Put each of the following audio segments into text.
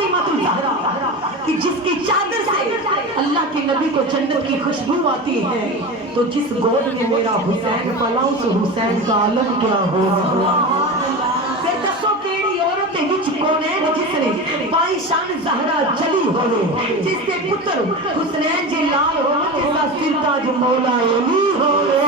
فاطمہ الزہرا کہ جس کی چادر سے اللہ کے نبی کو جنت کی خوشبو آتی ہے، تو جس گود میں میرا حسین پلا اس حسین کا عالم کیا ہوگا؟ پھر دسو کیڑی عورت وچ کونین جس نے پائی شان زہرا جلی ہوئے، جس کے پتر حسنین جی لال ہوئے، جس کا سر تاج مولا علی ہوئے،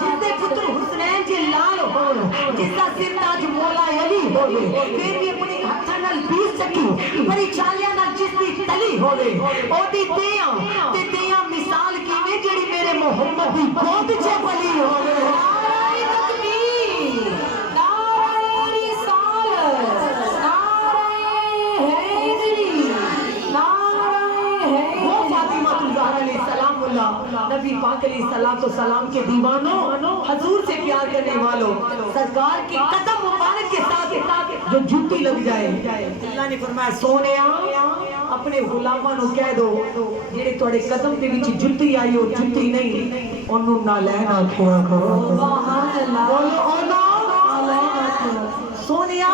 جس کے پتر حسنین جی لال ہوئے، جس کا سر تاج مولا علی ہوئے، پھر بھی اپنی ہتھاں نال پیس سکی بڑی چالیاں نال جس دی تلی ہوئے، او دی دیاں تے دیاں مثال کیویں جڑی میرے محمد دی گود چ پلی ہوئے۔ نبی پاک علیہ السلام کے دیوانوں، حضور سے پیار کرنے والوں، سرکار کی قدم مبارک کے ساتھ جو جھوٹی لگ جائے، اللہ نے فرمایا سونیا اپنے غلاماں نو کہہ دو جڑے تواڈے قدم دے وچ جھوٹی آئی ہو جھوٹی نہیں اونوں نالین آکھیا کرو۔ سبحان اللہ، بولو سونیا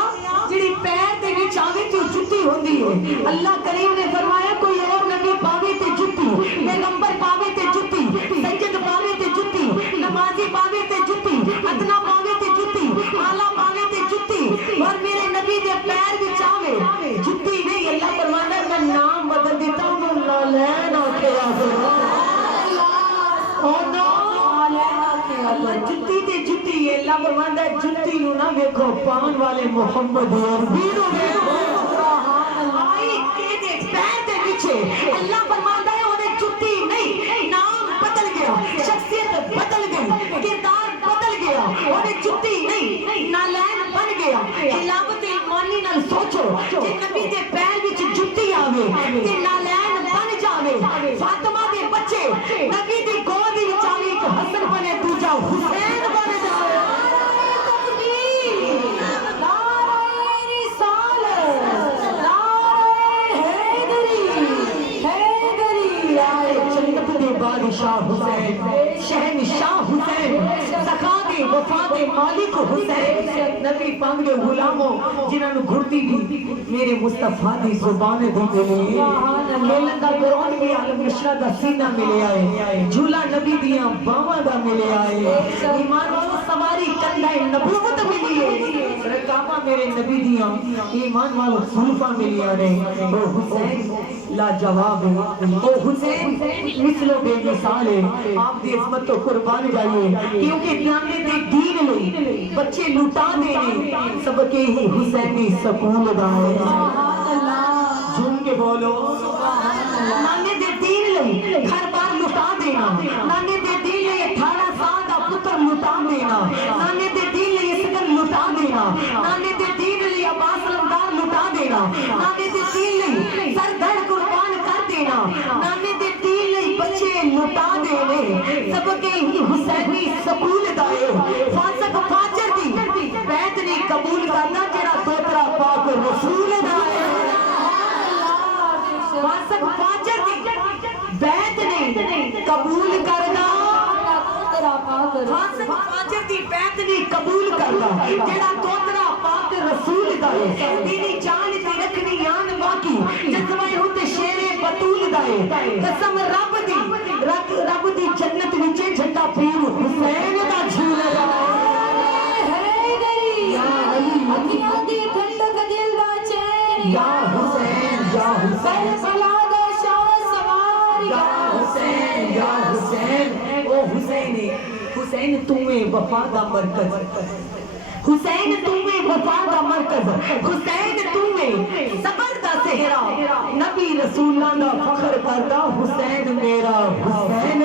جڑی پیر دے وچ آوے تے جھوٹی ہوندی ہے، اللہ کریم نے فرمایا کوئی اور نبی پاوے تے جھوٹی، پیغمبر پاوے تے جھوٹی، سجد پاوے تے جھوٹی، نمازی پاوے تے جھوٹی، ادنا پاوے تے جھوٹی، اعلیٰ پاوے تے جھوٹی، اور میرے نبی دے پیر وچ آوے جھوٹی نہیں۔ اللہ فرمانا میں نام بدل دیتا ہوں نالین آکھیا کرو۔ جھوٹی تے جھوٹی ہے، اللہ فرمانا ہے جھوٹی نو نہ ویکھو پان والے محمد عربی نو ویکھو۔ آئی کے دے پیر دے پیچھے اللہ فرمانا ہے انہیں جھوٹی نہیں، نام بدل گیا، شخصیت بدل گئی، کردار بدل گیا، انہیں جھوٹی نہیں، نالین بن گیا۔ خلافت ایمانی نال سوچو کہ نبی دے پیر وچ جھوٹی آوے تے نالین بن جاوے، فاطمہ دے بچے نبی دی گود وچ آوے ایک حسن بنے دوجا حسین بن جاوے۔ بادشاہ حسین، شہنشاہ حسین، زکات وفات مالک حسین، نبی پاک دے غلاموں جنہاں نو گھڑتی بھی میرے مصطفیٰ دی زبان دی ملی، میلن دا قرآن بھی عالم نشرہ دا سینہ ملے آئے، جھولا نبی دیاں باواں دا ملے آئے، ایمان والو سواری کندہ نبوت ملی ہے، رکابہ میرے نبی دیاں ایمان والو خلفہ ملی آئے۔ او حسین لا جواب ہے، او حسین مثلو بے مثال ہے، آپ دی عظمت تو قربان جائیے، کیونکہ قیامت دے دین لئی بچے لٹا دینے سبق ہی حسینی سکول دائے۔ جھوم کے بولو نانے دے دین لئی ہر بار لٹا دینا، نانے دے دین لئی 18 سال دا پتر لٹا دینا، نانے دے دین لئی اسکر لٹا دینا، نانے دے دین لئی عباس لمدار لٹا دینا، نانے دے دین لئی سر گھڑ قربان کر دینا، نانے دے دین لئی بچے لٹا دینے سبق ہی حسینی سکول دائے۔ فاسق فاجر دی بیعت نہیں قبول کرنا جڑا دوترا پاک رسول دائے۔ فاسق فاجر دی بیعت نہیں قبول کرنا، فاسق فاجر دی بیعت نہیں قبول کرنا جڑا دوترا پاک رسول دائے۔ تیری جان تے رکھنی آن باقی جذبہ ہوتے شیر بطول دائے، قسم رب دی رب دی جنت وچے جھنڈا پیر حسین دا جھول یا حسین یا حسین یا حسین یا حسین۔ او حسین حسین تمہیں وفا دا مرکز، حسین تمہیں وفا دا مرکز، حسین تمہیں صبر دا صحرا، نبی رسولہ دا فخر کردا حسین میرا حسین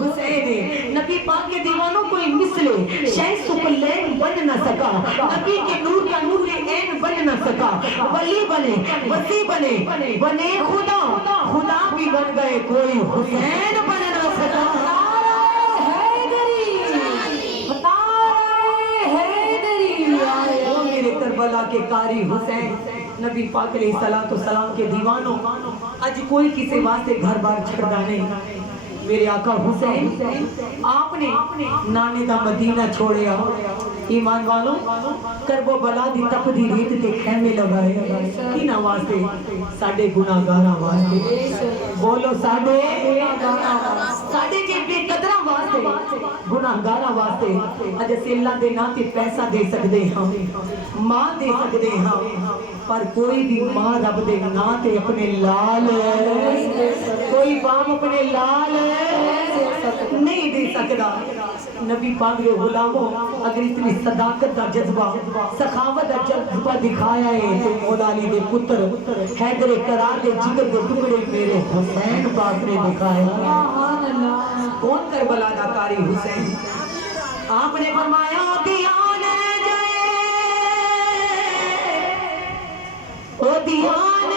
حسین۔ نبی پاک کے دیوانوں کوئی مثلے شہ سکلین بن نہ سکا، نبی کے نور کا نور عین بن نہ سکا، ولی بنے وسیع بنے بنے خدا، خدا بھی بن گئے کوئی حسین بن نہ سکا۔ کربلا کے قاری حسین، نبی پاک علیہ السلام کے دیوانوں، آج کوئی کسی واسطے گھر بار چھڑدا نہیں، मेरे आका हुसैन आपने नाने दा मदीना छोड़िया ईमान वालों करबो बला दी तपदी रीत ते खैमे लगाए किना वास्ते साडे गुनाहगारां वास्ते बोलो साडे जे बेकदरां वास्ते गुनाहगारां वास्ते अज असीं अल्लाह दे नाम ते पैसा दे सकदे हां मां दे सकदे हां पर कोई भी मां रब दे नाम ते अपने लाल कोई बाप अपने लाल नहीं दे सकता। नबी पाक के गुलामों अगर इतनी सदाकत का जज्बा सखावत का जज्बा दिखाया है तो मौला अली के पुत्र हैदर करार के जिगर के टुकड़े मेरे हुसैन पाक ने दिखाया। कौन करबला का कारी हुसैन आपने फरमाया ध्यान जाए ओ ध्यान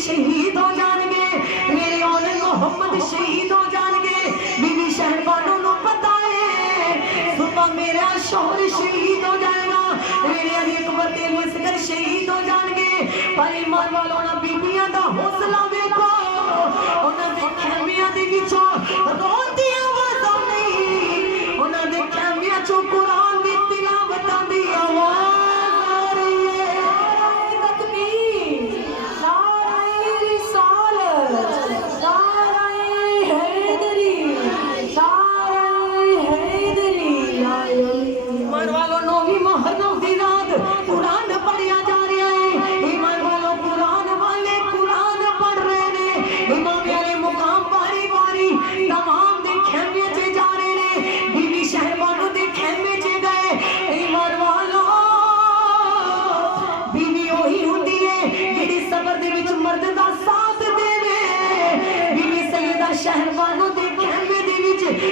शहीद हो जाएंगे मेरे औले मोहम्मद शहीद हो जाएंगे बीबी शहरबानों को पता है सुबह मेरा शोहर शहीद हो जाएगा मेरे अली अकबर के मुस्कर शहीद हो जाएंगे पर ईमान वालों ना बीबियां दा हौसला देखो उन्हां दे खैमियां दे विचों रोंदी आवाज़ नहीं उन्हां दे खैमियां चों कुरान दी तिलावत दी आवाज़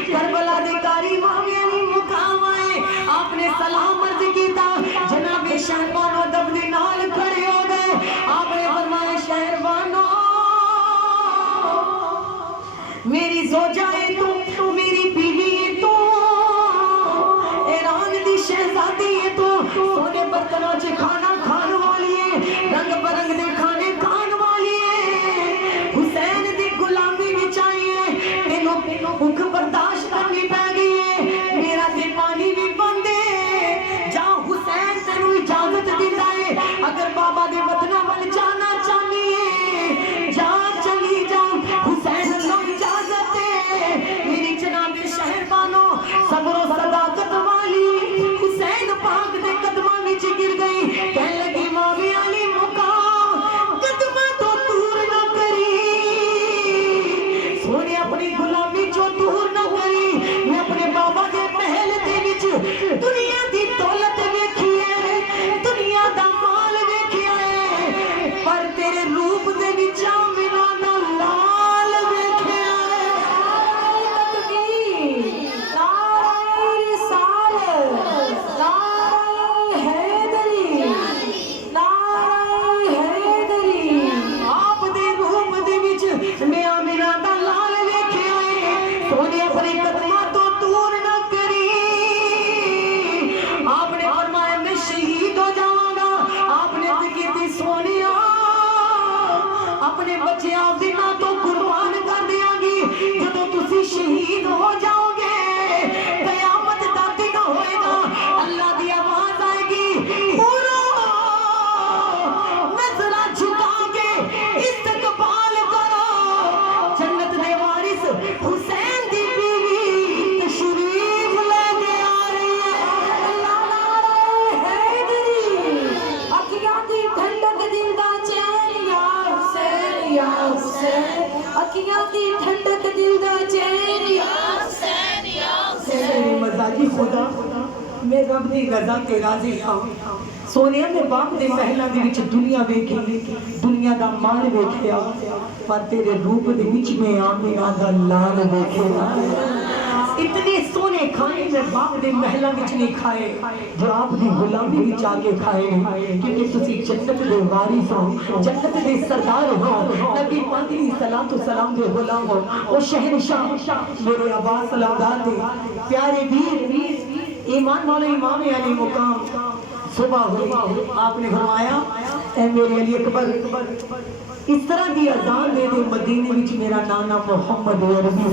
करबला दे कारी मामिया नु मुकाम आए आपने सलाम अर्ज कीता जनाबे शहरबानो दब दे नाल खड़े हो गए आपने फरमाया शहरबानो मेरी जोजा है तू मेरी बीवी है तू ईरान दी शहजादी है तू सोने बर्तनों च खाना खाने वाली है रंग बरंग दे खाने खाने वाली है हुसैन दी गुलामी विच आई है तेनों भूख बर्दाश्त करनी पै गई है मेरा ते पानी भी बंद है जा हुसैन तेनू इजाजत दिता है अगर बाबा दे वतना वल जाना चाहनी है जा चली जा हुसैन नो इजाजत है मेरी जनाबे शहरबानो सबरो सदाकत वाली हुसैन पाक दे कदमां विच गिर गई कहने लगी मावे अली मुकाम कदमां तो दूर ना करी सोने अपनी गुलामी जो दूर ना करी मैं अपने बाबा के महल दे विच दुनिया दी दौलत वेखी है दुनिया दा माल वेखिया है पर तेरे रूप दे विच मेरा दा लाल वेखिया है तकबीर नारे रिसालत नारे हैदरी नारे हैदरी आप दे रूप दे विच मैं मेरा दा लाल वेखिया है सोने अपने कदमां तो दूर ना करी आपने फरमाया मैं शहीद हो जाऊंगा आपने की सोनिया अपने बच्चे आप दी ना तो कुर्बान कर दियांगी जदों तुसी शहीद हो जाओगे कयामत दा दिन होएगा अल्लाह दी आवाज आएगी पूरा नजरा झुका के इस्तकबाल करो जन्नत दे वारिस हुसैन दी बीवी तशरीफ लेके आ रही है नारे हैदरी अखियां दी ठंडक दिंदा चैन या हुसैन अखियां दी ठंडक दिल दा चैन या हुसैन मेरे मजाजी खुदा मैं रब दी रज़ा ते राज़ी हां सोनिया मैं बाप दे महलां दे विच दुनिया वेखी दुनिया दा माल वेखिया पर तेरे रूप दे विच मैं आमिना दा लाल वेखिया इतने सोने खाए मैं बाप दे महलां विच नहीं खाए जो आप दी गुलामी विच आके खाए क्योंकि तुसी जन्नत दे वारिस हो जन्नत दे सरदार हो नबी पाक दी सलातो सलाम दे गुलाम हो ओ शहंशाह मेरे अब्बास सलामदार दे प्यारे वीर ईमान वाले इमाम अली मुकाम सुबह हुई आपने फरमाया ऐ मेरे अली अकबर इस तरह की अजान दे दे मदीने विच मेरा नाना मोहम्मद अरबी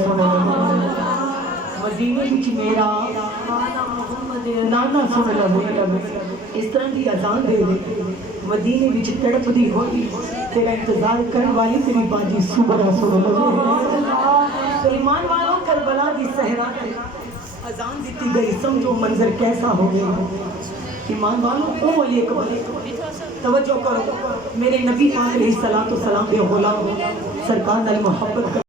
मदीने विच मेरा नाना सुन लगे इस तरह की अजान दे दे मदीने विच तड़पदी होई तेरा इंतजार करने वाली तेरी बाजी सुबह सुन लगे ईमान वालों करबला दी सहरा अजान दी गई समझो मंजर कैसा हो गया ईमान वालों ओ अली अकबर तवज्जो करो मेरे नबी पाक अलैहि सलातो सलाम दे गुलाम सरकार नाल मोहब्बत